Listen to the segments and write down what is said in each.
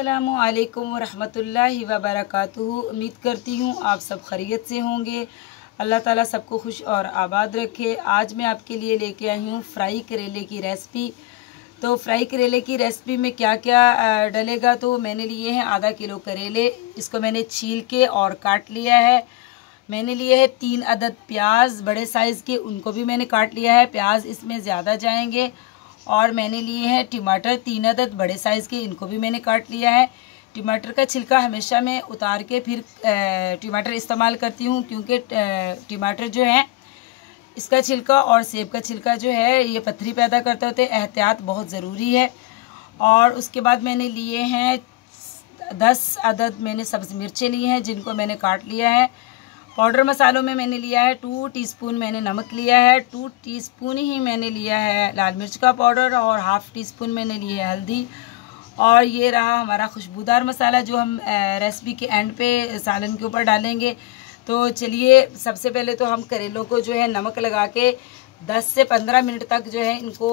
अस्सलामु अलैकुम वरहमतुल्लाहि वबरकातुहू। उम्मीद करती हूँ आप सब खैरियत से होंगे। अल्लाह ताला सबको खुश और आबाद रखे। आज मैं आपके लिए लेके आई हूँ फ्राई करेले की रेसिपी। तो फ्राई करेले की रेसिपी में क्या क्या डलेगा, तो मैंने लिए हैं आधा किलो करेले। इसको मैंने छील के और काट लिया है। मैंने लिए है 3 अदद प्याज बड़े साइज़ के, उनको भी मैंने काट लिया है। प्याज इसमें ज़्यादा जाएंगे। और मैंने लिए हैं टमाटर 3 अदद बड़े साइज़ के, इनको भी मैंने काट लिया है। टमाटर का छिलका हमेशा मैं उतार के फिर टमाटर इस्तेमाल करती हूँ, क्योंकि टमाटर जो है इसका छिलका और सेब का छिलका जो है ये पथरी पैदा करते होते, एहतियात बहुत ज़रूरी है। और उसके बाद मैंने लिए हैं 10 अदद मैंने सब्ज़ मिर्चें ली हैं, जिनको मैंने काट लिया है। पाउडर मसालों में मैंने लिया है 2 टीस्पून मैंने नमक लिया है, 2 टीस्पून ही मैंने लिया है लाल मिर्च का पाउडर और हाफ़ टीस्पून मैंने ली है हल्दी। और ये रहा हमारा खुशबूदार मसाला, जो हम रेसिपी के एंड पे सालन के ऊपर डालेंगे। तो चलिए, सबसे पहले तो हम करेलों को जो है नमक लगा के 10 से 15 मिनट तक जो है इनको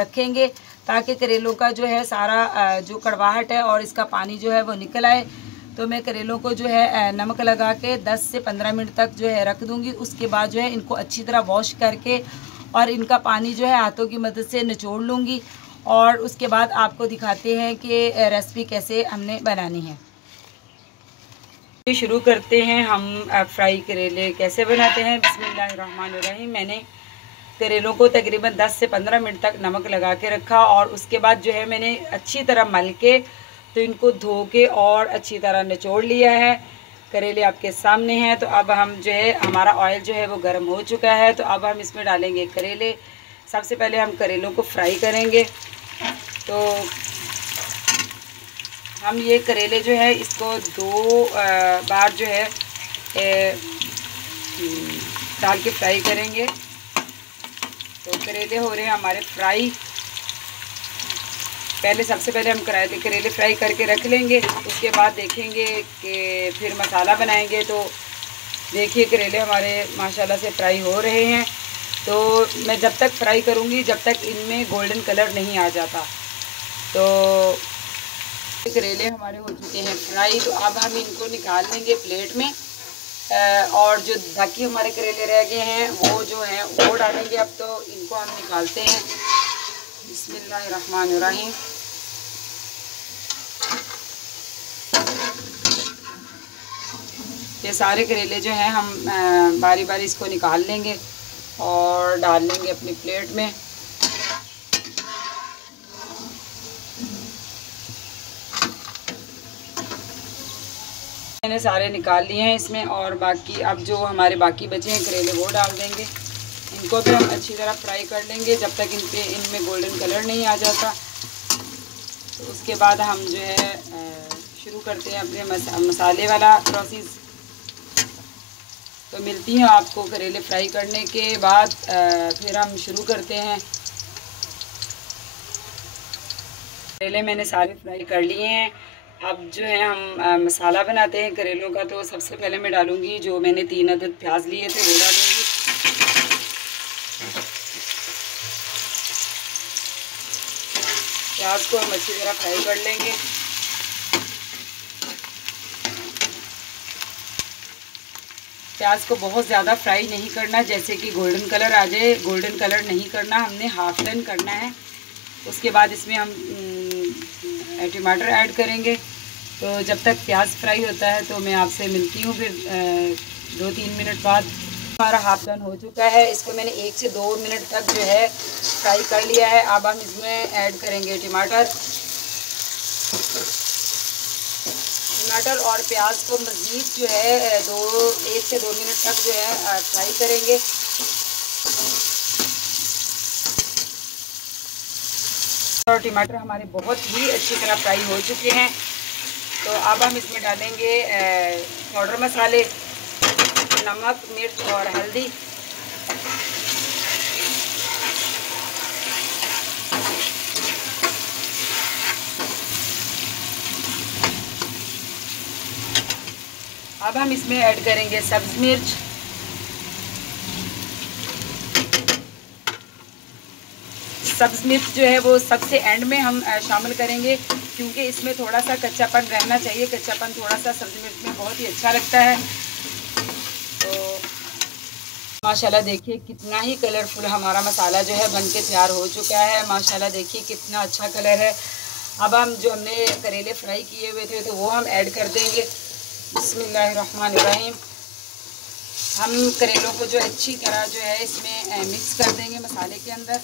रखेंगे, ताकि करेलों का जो है सारा जो कड़वाहट है और इसका पानी जो है वो निकल आए। तो मैं करेलों को जो है नमक लगा के 10 से 15 मिनट तक जो है रख दूँगी। उसके बाद जो है इनको अच्छी तरह वॉश करके और इनका पानी जो है हाथों की मदद से निचोड़ लूँगी। और उसके बाद आपको दिखाते हैं कि रेसिपी कैसे हमने बनानी है। शुरू करते हैं हम फ्राई करेले कैसे बनाते हैं। बिस्मिल्लाहिर्रहमानिर्रहीम। मैंने करेलों को तकरीबन 10 से 15 मिनट तक नमक लगा के रखा, और उसके बाद जो है मैंने अच्छी तरह मल के तो इनको धो के और अच्छी तरह निचोड़ लिया है। करेले आपके सामने हैं। तो अब हम जो है हमारा ऑयल जो है वो गर्म हो चुका है। तो अब हम इसमें डालेंगे करेले। सबसे पहले हम करेलों को फ्राई करेंगे। तो हम ये करेले जो है इसको 2 बार जो है डाल के फ्राई करेंगे। तो करेले हो रहे हैं हमारे फ्राई। सबसे पहले हम करेले फ्राई करके रख लेंगे। उसके बाद देखेंगे कि फिर मसाला बनाएंगे। तो देखिए करेले हमारे माशाल्लाह से फ्राई हो रहे हैं। तो मैं जब तक फ्राई करूँगी जब तक इनमें गोल्डन कलर नहीं आ जाता। तो करेले हमारे हो चुके हैं फ्राई। तो अब हम इनको निकाल लेंगे प्लेट में, और जो बाकी हमारे करेले रह गए हैं वो जो हैं वो डालेंगे। अब तो इनको हम निकालते हैं। बिस्मिल्लाहिर्रहमानिर्रहीम। ये सारे करेले जो हैं हम बारी बारी इसको निकाल लेंगे और डाल लेंगे अपनी प्लेट में। मैंने सारे निकाल लिए हैं इसमें, और बाकी अब जो हमारे बाकी बचे हैं करेले वो डाल देंगे। इनको भी हम अच्छी तरह फ्राई कर लेंगे जब तक इनमें गोल्डन कलर नहीं आ जाता। तो उसके बाद हम जो है शुरू करते हैं अपने मसाले वाला प्रोसेस। तो मिलती हैं आपको करेले फ्राई करने के बाद, फिर हम शुरू करते हैं। करेले मैंने सारे फ्राई कर लिए हैं। अब जो है हम मसाला बनाते हैं करेलों का। तो सबसे पहले मैं डालूँगी, जो मैंने 3 अदद प्याज लिए थे वो डालूँगी। प्याज को हम अच्छी तरह फ्राई कर लेंगे। प्याज को बहुत ज़्यादा फ्राई नहीं करना, जैसे कि गोल्डन कलर आ जाए। गोल्डन कलर नहीं करना, हमने हाफ टर्न करना है। उसके बाद इसमें हम टमाटर ऐड करेंगे। तो जब तक प्याज फ्राई होता है तो मैं आपसे मिलती हूँ फिर 2-3 मिनट बाद। हमारा हाफ टर्न हो चुका है। इसको मैंने 1 से 2 मिनट तक जो है फ्राई कर लिया है। अब हम इसमें ऐड करेंगे टमाटर और प्याज को मज़ीद जो है 1 से 2 मिनट तक जो है फ्राई करेंगे। और टमाटर हमारे बहुत ही अच्छी तरह फ्राई हो चुके हैं। तो अब हम इसमें डालेंगे पाउडर मसाले, नमक, मिर्च और हल्दी। अब हम इसमें ऐड करेंगे सब्ज़ मिर्च, सब्ज़ मिर्च जो है वो सबसे एंड में हम शामिल करेंगे, क्योंकि इसमें थोड़ा सा कच्चापन रहना चाहिए। कच्चापन थोड़ा सा सब्ज़ी मिर्च में बहुत ही अच्छा लगता है। तो माशाल्लाह देखिए कितना ही कलरफुल हमारा मसाला जो है बनके तैयार हो चुका है। माशाल्लाह देखिए कितना अच्छा कलर है। अब हम जो हमने करेले फ्राई किए हुए थे तो वो हम ऐड कर देंगे। बिस्मिल्लाहिर्रहमानिर्रहीम। हम करेलों को जो अच्छी तरह जो है इसमें मिक्स कर देंगे मसाले के अंदर।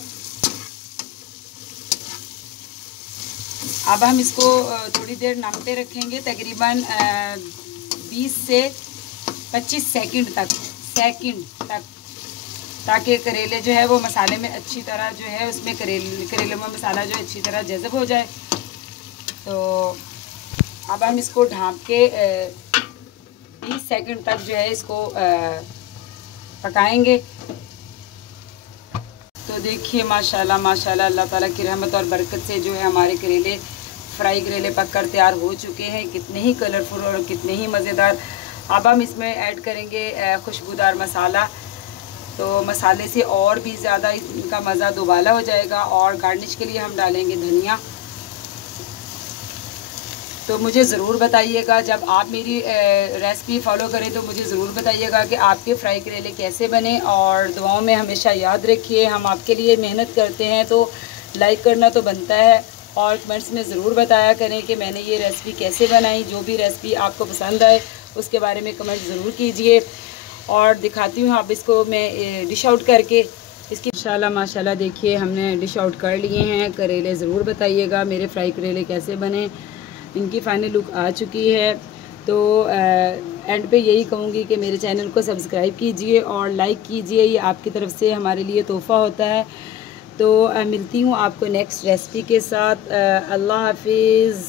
अब हम इसको थोड़ी देर नम पे रखेंगे, तकरीबन 20 से 25 सेकंड तक, ताकि करेले जो है वो मसाले में अच्छी तरह जो है उसमें करेले में मसाला जो अच्छी तरह जज़ब हो जाए। तो अब हम इसको ढाँप के 20 सेकंड तक जो है इसको पकाएंगे। तो देखिए माशाल्लाह माशाल्लाह अल्लाह ताला की रहमत और बरकत से जो है हमारे करेले फ्राई करेले पककर तैयार हो चुके हैं। कितने ही कलरफुल और कितने ही मज़ेदार। अब हम इसमें ऐड करेंगे खुशबूदार मसाला। तो मसाले से और भी ज़्यादा इनका मज़ा दोबाला हो जाएगा। और गार्निश के लिए हम डालेंगे धनिया। तो मुझे ज़रूर बताइएगा, जब आप मेरी रेसिपी फॉलो करें तो मुझे ज़रूर बताइएगा कि आपके फ्राई करेले कैसे बने। और दुआओं में हमेशा याद रखिए, हम आपके लिए मेहनत करते हैं तो लाइक करना तो बनता है। और कमेंट्स में ज़रूर बताया करें कि मैंने ये रेसिपी कैसे बनाई। जो भी रेसिपी आपको पसंद आए उसके बारे में कमेंट ज़रूर कीजिए। और दिखाती हूँ आप इसको मैं डिश आउट करके इसकी। माशाल्लाह देखिए हमने डिश आउट कर लिए हैं करेले। ज़रूर बताइएगा मेरे फ्राई करेले कैसे बने। इनकी फ़ाइनल लुक आ चुकी है। तो एंड पे यही कहूँगी कि मेरे चैनल को सब्सक्राइब कीजिए और लाइक कीजिए। ये आपकी तरफ से हमारे लिए तोहफ़ा होता है। तो मिलती हूँ आपको नेक्स्ट रेसिपी के साथ। अल्लाह हाफिज़।